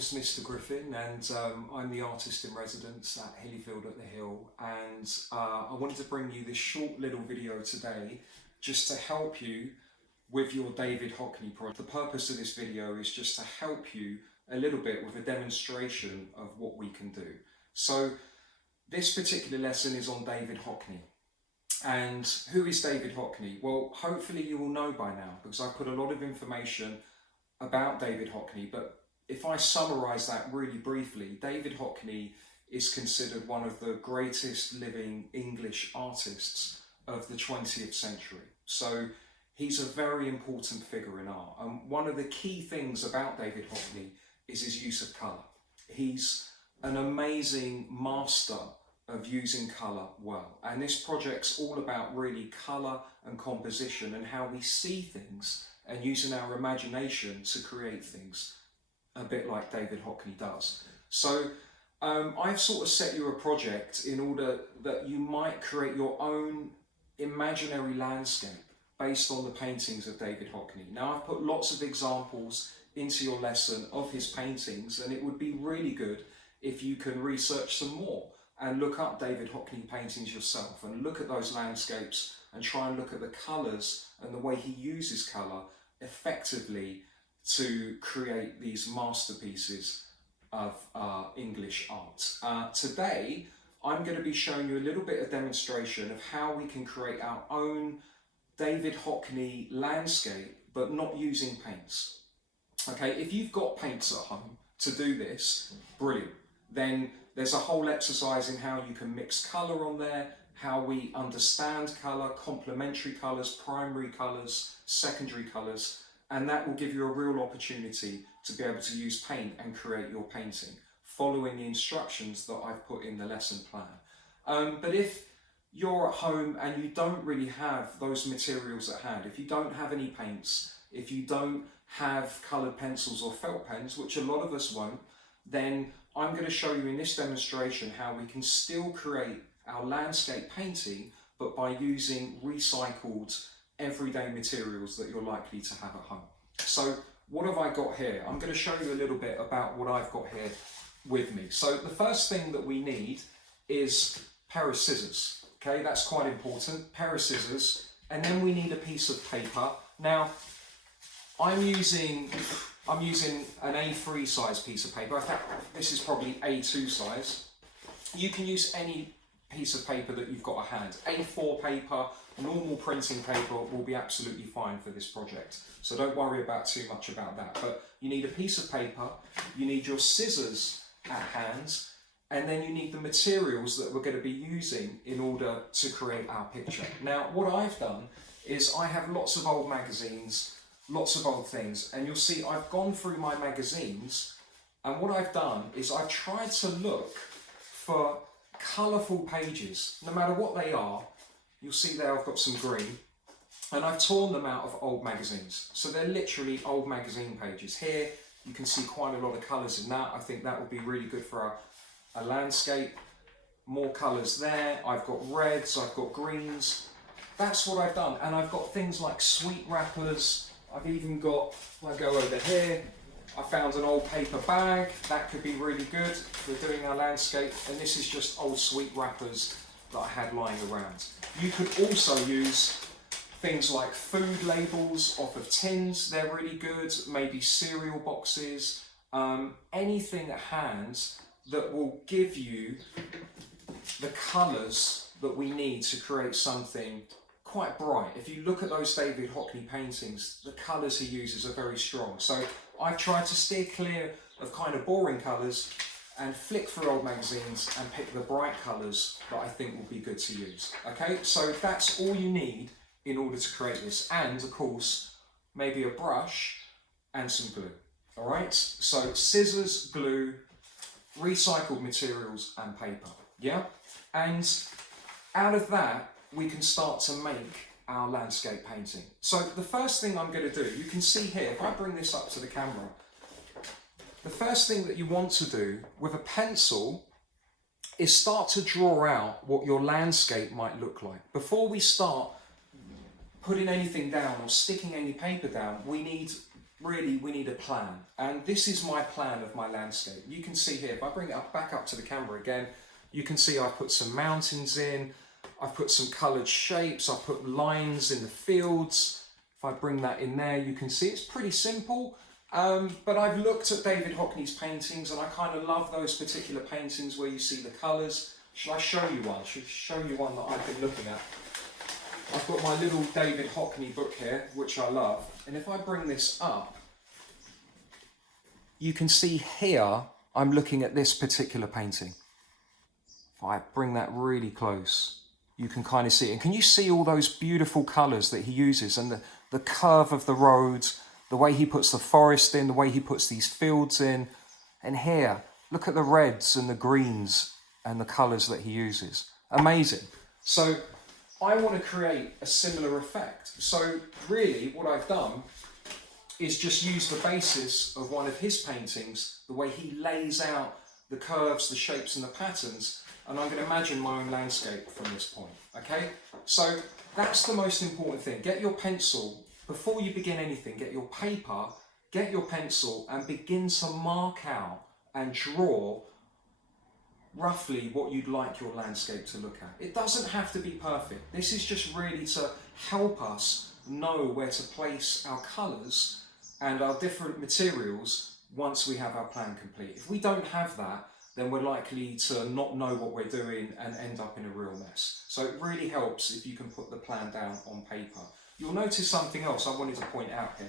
name's Mr. Griffin, and I'm the artist in residence at Hillyfield at the Hill, and I wanted to bring you this short little video today just to help you with your David Hockney project. The purpose of this video is just to help you a little bit with a demonstration of what we can do. So this particular lesson is on David Hockney. And who is David Hockney? Well, hopefully you will know by now, because I've put a lot of information about David Hockney, but if I summarise that really briefly, David Hockney is considered one of the greatest living English artists of the 20th century. So he's a very important figure in art. And one of the key things about David Hockney is his use of colour. He's an amazing master of using colour well. And this project's all about really colour and composition and how we see things and using our imagination to create things, a bit like David Hockney does. So I've sort of set you a project in order that you might create your own imaginary landscape based on the paintings of David Hockney. Now, I've put lots of examples into your lesson of his paintings, and it would be really good if you can research some more and look up David Hockney paintings yourself and look at those landscapes and try and look at the colours and the way he uses colour effectively to create these masterpieces of English art. Today, I'm going to be showing you a little bit of demonstration of how we can create our own David Hockney landscape, but not using paints. Okay, if you've got paints at home to do this, brilliant. Then there's a whole exercise in how you can mix colour on there, how we understand colour, complementary colours, primary colours, secondary colours, and that will give you a real opportunity to be able to use paint and create your painting, following the instructions that I've put in the lesson plan. But if you're at home and you don't really have those materials at hand, if you don't have any paints, if you don't have coloured pencils or felt pens, which a lot of us won't, then I'm going to show you in this demonstration how we can still create our landscape painting, but by using recycled everyday materials that you're likely to have at home. So what have I got here? I'm going to show you a little bit about what I've got here with me. So the first thing that we need is a pair of scissors. Okay, that's quite important, pair of scissors, and then we need a piece of paper. Now, I'm using an A3 size piece of paper. I think this is probably A2 size. You can use any piece of paper that you've got at hand. A4 paper, normal printing paper will be absolutely fine for this project. So don't worry about too much about that. But you need a piece of paper, you need your scissors at hand, and then you need the materials that we're going to be using in order to create our picture. Now, what I've done is I have lots of old magazines, lots of old things, and you'll see I've gone through my magazines, and what I've done is I've tried to look for colourful pages, no matter what they are. You'll see there I've got some green, and I've torn them out of old magazines. So they're literally old magazine pages. Here you can see quite a lot of colours in that. I think that would be really good for a landscape. More colours there. I've got reds, I've got greens. That's what I've done, and I've got things like sweet wrappers. I've even got, if I go over here, I found an old paper bag. That could be really good for doing our landscape. And this is just old sweet wrappers that I had lying around. You could also use things like food labels off of tins. They're really good. Maybe cereal boxes. Anything at hand that will give you the colours that we need to create something quite bright. If you look at those David Hockney paintings, the colours he uses are very strong. So I've tried to steer clear of kind of boring colours and flick through old magazines and pick the bright colours that I think will be good to use. Okay, so that's all you need in order to create this. And of course, maybe a brush and some glue. All right, so scissors, glue, recycled materials and paper. Yeah, and out of that, we can start to make our landscape painting. So the first thing I'm going to do, you can see here, if I bring this up to the camera, the first thing that you want to do with a pencil is start to draw out what your landscape might look like. Before we start putting anything down or sticking any paper down, we need really we need a plan. And this is my plan of my landscape. You can see here, if I bring it up, back up to the camera again, you can see I've put some mountains in, I've put some coloured shapes, I've put lines in the fields. If I bring that in there, you can see it's pretty simple. But I've looked at David Hockney's paintings and I kind of love those particular paintings where you see the colours. Shall I show you one? Should I show you one that I've been looking at? I've got my little David Hockney book here, which I love. And if I bring this up, you can see here, I'm looking at this particular painting. If I bring that really close, you can kind of see it. And can you see all those beautiful colours that he uses and the curve of the roads, the way he puts the forest in, the way he puts these fields in. And here, look at the reds and the greens and the colours that he uses. Amazing. So I want to create a similar effect. So really what I've done is just use the basis of one of his paintings, the way he lays out the curves, the shapes and the patterns, and I'm going to imagine my own landscape from this point, okay? So that's the most important thing. Get your pencil, before you begin anything, get your paper, get your pencil and begin to mark out and draw roughly what you'd like your landscape to look at. It doesn't have to be perfect. This is just really to help us know where to place our colours and our different materials once we have our plan complete. If we don't have that, then we're likely to not know what we're doing and end up in a real mess. So it really helps if you can put the plan down on paper. You'll notice something else I wanted to point out here.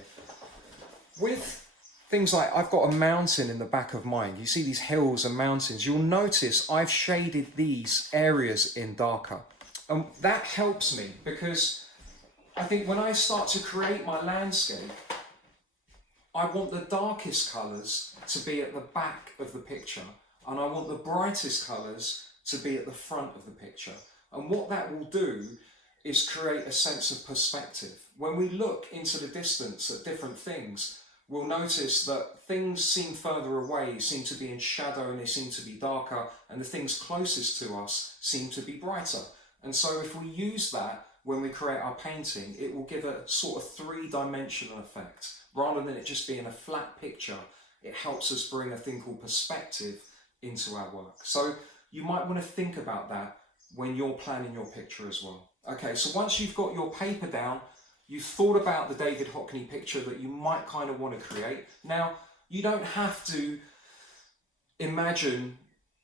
With things like, I've got a mountain in the back of mine. You see these hills and mountains. You'll notice I've shaded these areas in darker. And that helps me because I think when I start to create my landscape, I want the darkest colours to be at the back of the picture and I want the brightest colours to be at the front of the picture. And what that will do is create a sense of perspective. When we look into the distance at different things, we'll notice that things seem further away, seem to be in shadow and they seem to be darker, and the things closest to us seem to be brighter. And so if we use that when we create our painting, it will give a sort of three-dimensional effect. Rather than it just being a flat picture, it helps us bring a thing called perspective into our work. So you might want to think about that when you're planning your picture as well. Okay, so once you've got your paper down, you've thought about the David Hockney picture that you might kind of want to create. Now, you don't have to imagine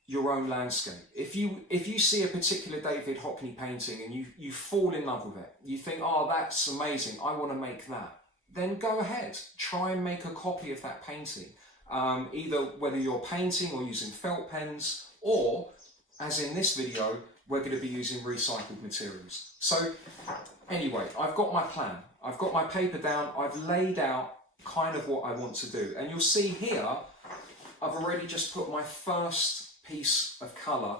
your own landscape. If you see a particular David Hockney painting and you fall in love with it, you think, oh, that's amazing, I want to make that, then go ahead, try and make a copy of that painting. Either whether you're painting or using felt pens, or, as in this video, we're going to be using recycled materials. So anyway, I've got my plan. I've got my paper down. I've laid out kind of what I want to do. And you'll see here, I've already just put my first piece of colour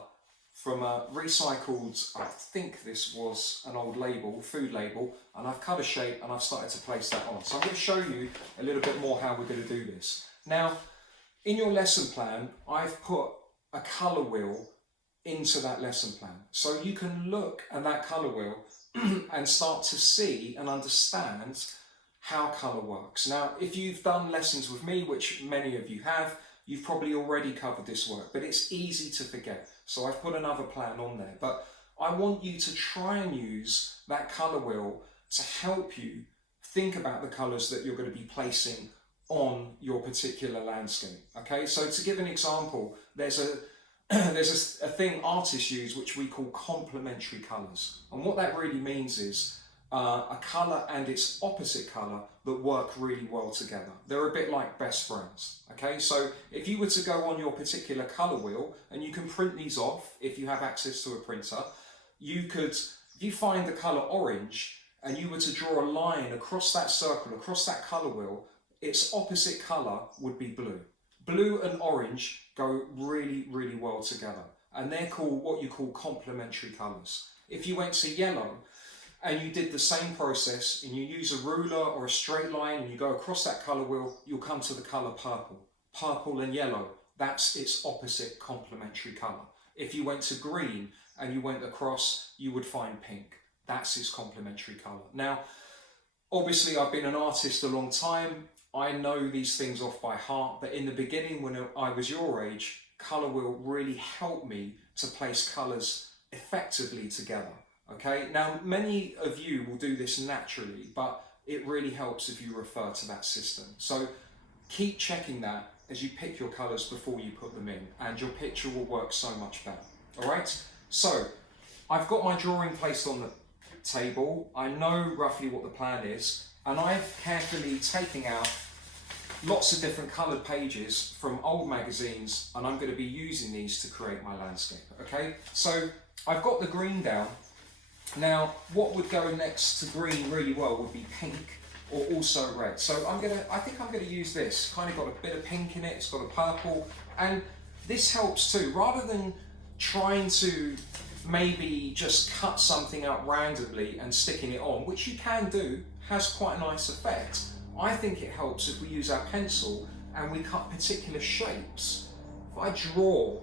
from a recycled, I think this was an old label, food label, and I've cut a shape and I've started to place that on. So I'm going to show you a little bit more how we're going to do this. Now, in your lesson plan, I've put a colour wheel into that lesson plan. So you can look at that colour wheel and start to see and understand how colour works. Now, if you've done lessons with me, which many of you have, you've probably already covered this work, but it's easy to forget. So I've put another plan on there, but I want you to try and use that colour wheel to help you think about the colours that you're going to be placing on your particular landscape. Okay, so to give an example, there's a thing artists use which we call complementary colours. And what that really means is a colour and its opposite colour that work really well together. They're a bit like best friends. Okay, so if you were to go on your particular colour wheel, and you can print these off if you have access to a printer, you could, if you find the colour orange and you were to draw a line across that circle, across that colour wheel, its opposite colour would be blue. Blue and orange go really, really well together, and they're called what you call complementary colours. If you went to yellow and you did the same process and you use a ruler or a straight line and you go across that colour wheel, you'll come to the colour purple. Purple and yellow, that's its opposite complementary colour. If you went to green and you went across, you would find pink. That's its complementary colour. Now, obviously I've been an artist a long time. I know these things off by heart, but in the beginning when I was your age, colour wheel really helped me to place colours effectively together. Okay, now many of you will do this naturally, but it really helps if you refer to that system. So keep checking that as you pick your colours before you put them in, and your picture will work so much better. All right, so I've got my drawing placed on the table. I know roughly what the plan is, and I've carefully taken out lots of different coloured pages from old magazines, and I'm going to be using these to create my landscape. Okay, so I've got the green down. Now, what would go next to green really well would be pink or also red. So I think I'm gonna use this. Kind of got a bit of pink in it, it's got a purple, and this helps too. Rather than trying to maybe just cut something out randomly and sticking it on, which you can do, has quite a nice effect. I think it helps if we use our pencil and we cut particular shapes. If I draw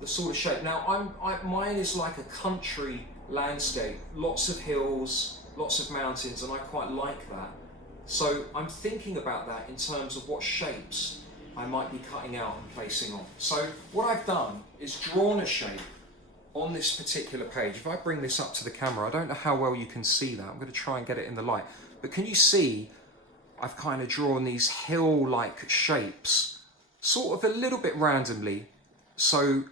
the sort of shape, now mine is like a country landscape, lots of hills, lots of mountains, and I quite like that. So I'm thinking about that in terms of what shapes I might be cutting out and placing on. So what I've done is drawn a shape on this particular page. If I bring this up to the camera, I don't know how well you can see that. I'm going to try and get it in the light. But can you see I've kind of drawn these hill-like shapes, sort of a little bit randomly, so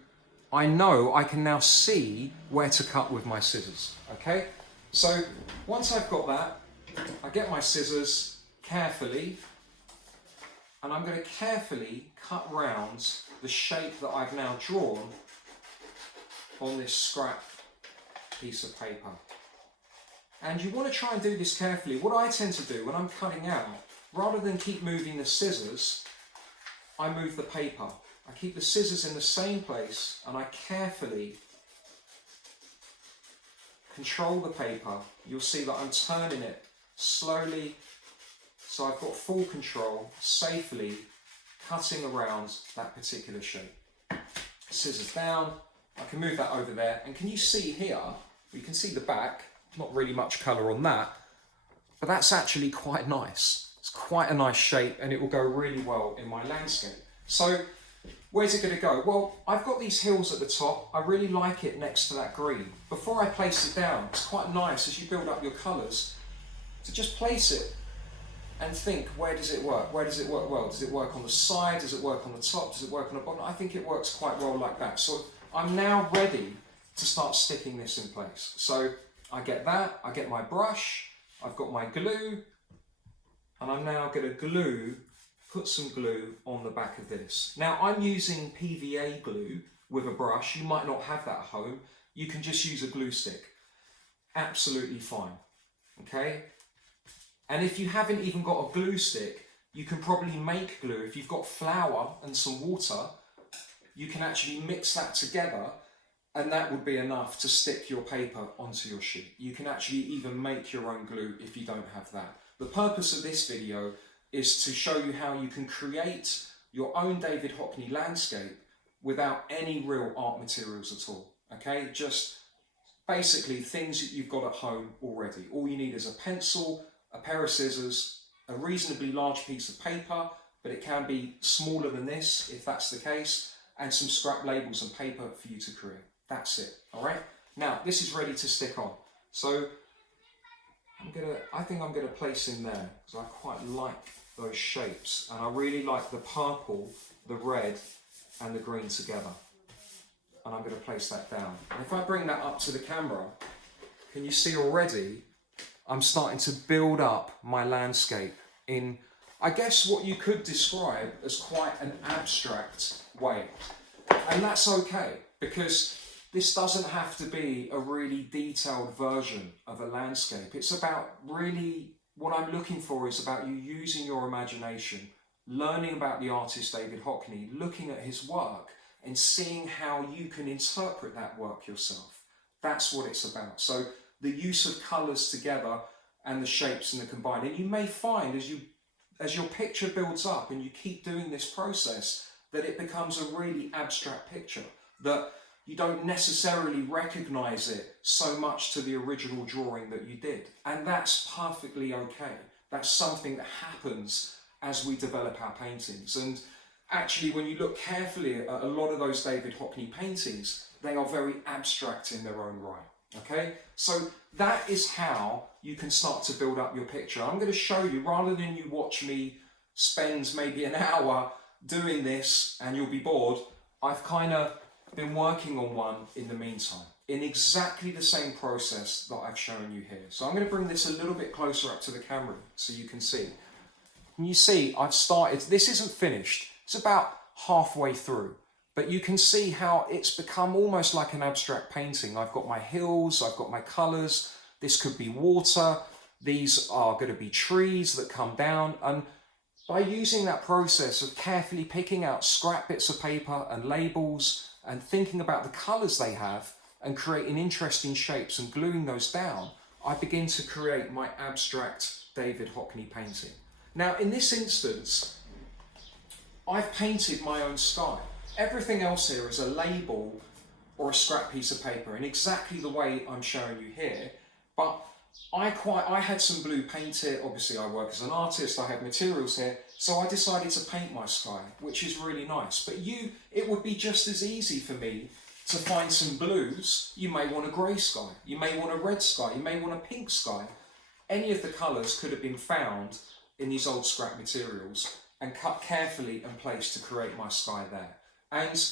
I know I can now see where to cut with my scissors, okay? So once I've got that, I get my scissors carefully, and I'm going to carefully cut round the shape that I've now drawn on this scrap piece of paper. And you want to try and do this carefully. What I tend to do when I'm cutting out, rather than keep moving the scissors, I move the paper. I keep the scissors in the same place and I carefully control the paper. You'll see that I'm turning it slowly, so I've got full control, safely cutting around that particular shape. Scissors down, I can move that over there, and can you see here, you can see the back, not really much colour on that, but that's actually quite nice. It's quite a nice shape and it will go really well in my landscape. So where's it going to go? Well, I've got these hills at the top. I really like it next to that green. Before I place it down, it's quite nice as you build up your colours to just place it and think, where does it work? Where does it work well? Does it work on the side? Does it work on the top? Does it work on the bottom? I think it works quite well like that. So I'm now ready to start sticking this in place. So I get that, I get my brush, I've got my glue, and I'm now going to put some glue on the back of this. Now I'm using PVA glue with a brush. You might not have that at home. You can just use a glue stick. Absolutely fine, okay? And if you haven't even got a glue stick, you can probably make glue. If you've got flour and some water, you can actually mix that together, and that would be enough to stick your paper onto your sheet. You can actually even make your own glue if you don't have that. The purpose of this video is to show you how you can create your own David Hockney landscape without any real art materials at all. Okay, just basically things that you've got at home already. All you need is a pencil, a pair of scissors, a reasonably large piece of paper, but it can be smaller than this if that's the case, and some scrap labels and paper for you to create. That's it, all right? Now, this is ready to stick on. So I think I'm gonna place in there, because I quite like those shapes, and I really like the purple, the red, and the green together. And I'm gonna place that down. And if I bring that up to the camera, can you see already, I'm starting to build up my landscape in, I guess, what you could describe as quite an abstract way. And that's okay, because this doesn't have to be a really detailed version of a landscape. It's about really, what I'm looking for is about you using your imagination, learning about the artist David Hockney, looking at his work and seeing how you can interpret that work yourself. That's what it's about. So the use of colours together and the shapes and the combine. And you may find as your picture builds up and you keep doing this process, that it becomes a really abstract picture, that you don't necessarily recognise it so much to the original drawing that you did. And that's perfectly okay, That's something that happens as we develop our paintings. And actually, when you look carefully at a lot of those David Hockney paintings, they are very abstract in their own right. Okay, so that is how you can start to build up your picture. I'm going to show you, rather than you watch me spend maybe an hour doing this and you'll be bored, I've kind of been working on one in the meantime, in exactly the same process that I've shown you here. So I'm going to bring this a little bit closer up to the camera so you can see. And you see, I've started, this isn't finished, it's about halfway through. But you can see how it's become almost like an abstract painting. I've got my hills, I've got my colours, this could be water, these are going to be trees that come down. And by using that process of carefully picking out scrap bits of paper and labels and thinking about the colours they have and creating interesting shapes and gluing those down, I begin to create my abstract David Hockney painting. Now, in this instance, I've painted my own sky. Everything else here is a label or a scrap piece of paper in exactly the way I'm showing you here, but I had some blue paint here. Obviously I work as an artist, I have materials here, so I decided to paint my sky, which is really nice. But it would be just as easy for me to find some blues. You may want a grey sky, you may want a red sky, you may want a pink sky. Any of the colours could have been found in these old scrap materials and cut carefully and placed to create my sky there. And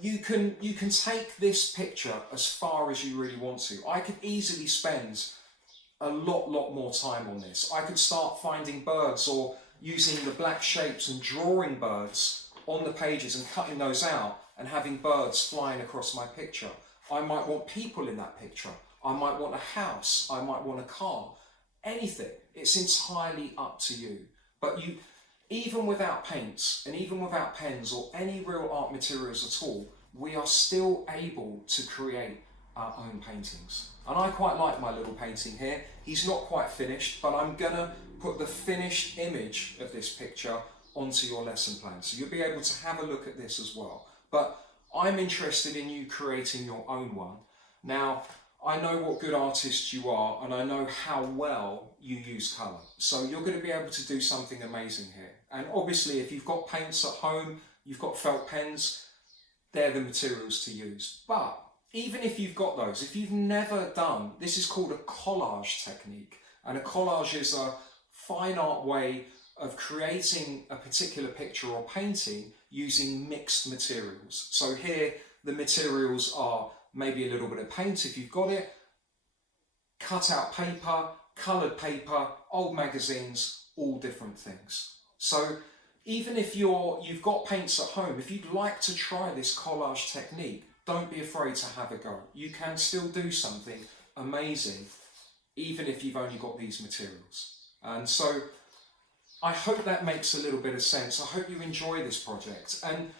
you can take this picture as far as you really want to. I could easily spend a lot more time on this. I could start finding birds or using the black shapes and drawing birds on the pages and cutting those out and having birds flying across my picture. I might want people in that picture. I might want a house. I might want a car. Anything. It's entirely up to you. But even without paints and even without pens or any real art materials at all, we are still able to create our own paintings. And I quite like my little painting here. He's not quite finished, but I'm gonna put the finished image of this picture onto your lesson plan. So you'll be able to have a look at this as well. But I'm interested in you creating your own one. Now, I know what good artist you are, and I know how well you use colour. So you're going to be able to do something amazing here. And obviously, if you've got paints at home, you've got felt pens, they're the materials to use. But even if you've got those, if you've never done, this is called a collage technique. And a collage is a fine art way of creating a particular picture or painting using mixed materials. So here, the materials are maybe a little bit of paint if you've got it, cut out paper, coloured paper, old magazines, all different things. So even if you've got paints at home, if you'd like to try this collage technique, don't be afraid to have a go. You can still do something amazing even if you've only got these materials. And so I hope that makes a little bit of sense. I hope you enjoy this project. And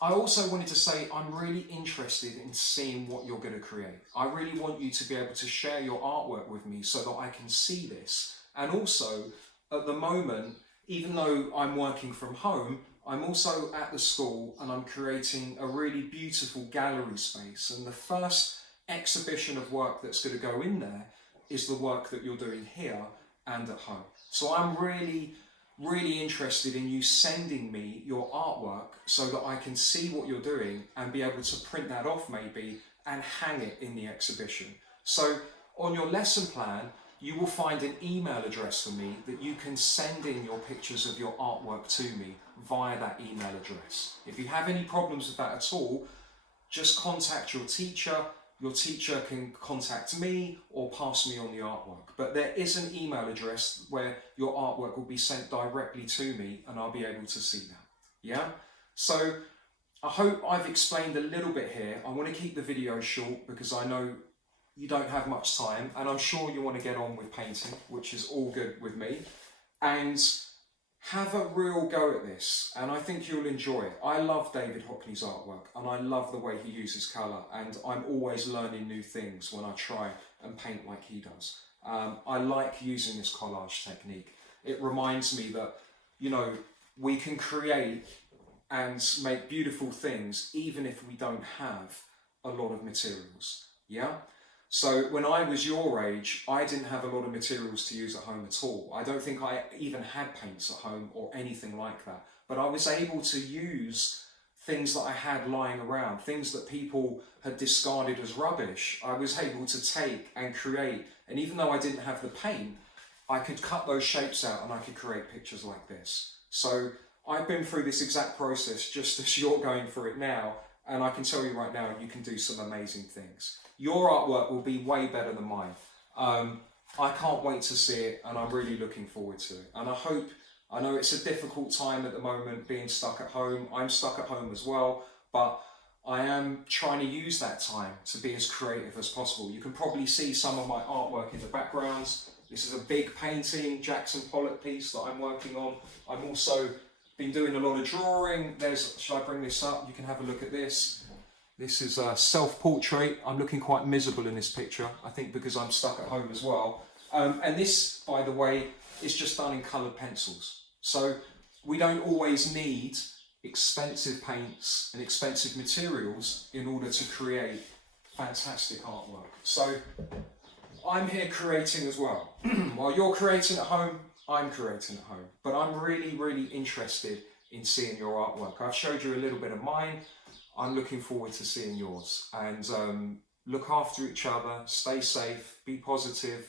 I also wanted to say I'm really interested in seeing what you're going to create. I really want you to be able to share your artwork with me so that I can see this. And also, at the moment, even though I'm working from home, I'm also at the school and I'm creating a really beautiful gallery space. And the first exhibition of work that's going to go in there is the work that you're doing here and at home. So I'm really interested in you sending me your artwork so that I can see what you're doing and be able to print that off maybe and hang it in the exhibition. So on your lesson plan, you will find an email address for me that you can send in your pictures of your artwork to me via that email address. If you have any problems with that at all, just contact your teacher. Your teacher can contact me or pass me on the artwork. But there is an email address where your artwork will be sent directly to me and I'll be able to see that. Yeah? So I hope I've explained a little bit here. I want to keep the video short because I know you don't have much time and I'm sure you want to get on with painting, which is all good with me. And have a real go at this, and I think you'll enjoy it. I love David Hockney's artwork, and I love the way he uses colour, and I'm always learning new things when I try and paint like he does. I like using this collage technique. It reminds me that, you know, we can create and make beautiful things even if we don't have a lot of materials, yeah? So when I was your age, I didn't have a lot of materials to use at home at all. I don't think I even had paints at home or anything like that. But I was able to use things that I had lying around, things that people had discarded as rubbish. I was able to take and create, and even though I didn't have the paint, I could cut those shapes out and I could create pictures like this. So I've been through this exact process just as you're going through it now, and I can tell you right now, you can do some amazing things. Your artwork will be way better than mine. I can't wait to see it, and I'm really looking forward to it. And I know it's a difficult time at the moment, being stuck at home. I'm stuck at home as well, but I am trying to use that time to be as creative as possible. You can probably see some of my artwork in the backgrounds. This is a big painting, Jackson Pollock piece that I'm working on. I'm also been doing a lot of drawing. Shall I bring this up? You can have a look at this. This is a self-portrait. I'm looking quite miserable in this picture, I think because I'm stuck at home as well. And this, by the way, is just done in coloured pencils. So we don't always need expensive paints and expensive materials in order to create fantastic artwork. So I'm here creating as well. While you're creating at home, I'm creating at home. But I'm really, really interested in seeing your artwork. I've showed you a little bit of mine. I'm looking forward to seeing yours. And look after each other, stay safe, be positive,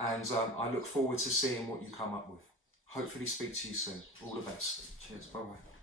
and I look forward to seeing what you come up with. Hopefully speak to you soon. All the best. Cheers, bye-bye.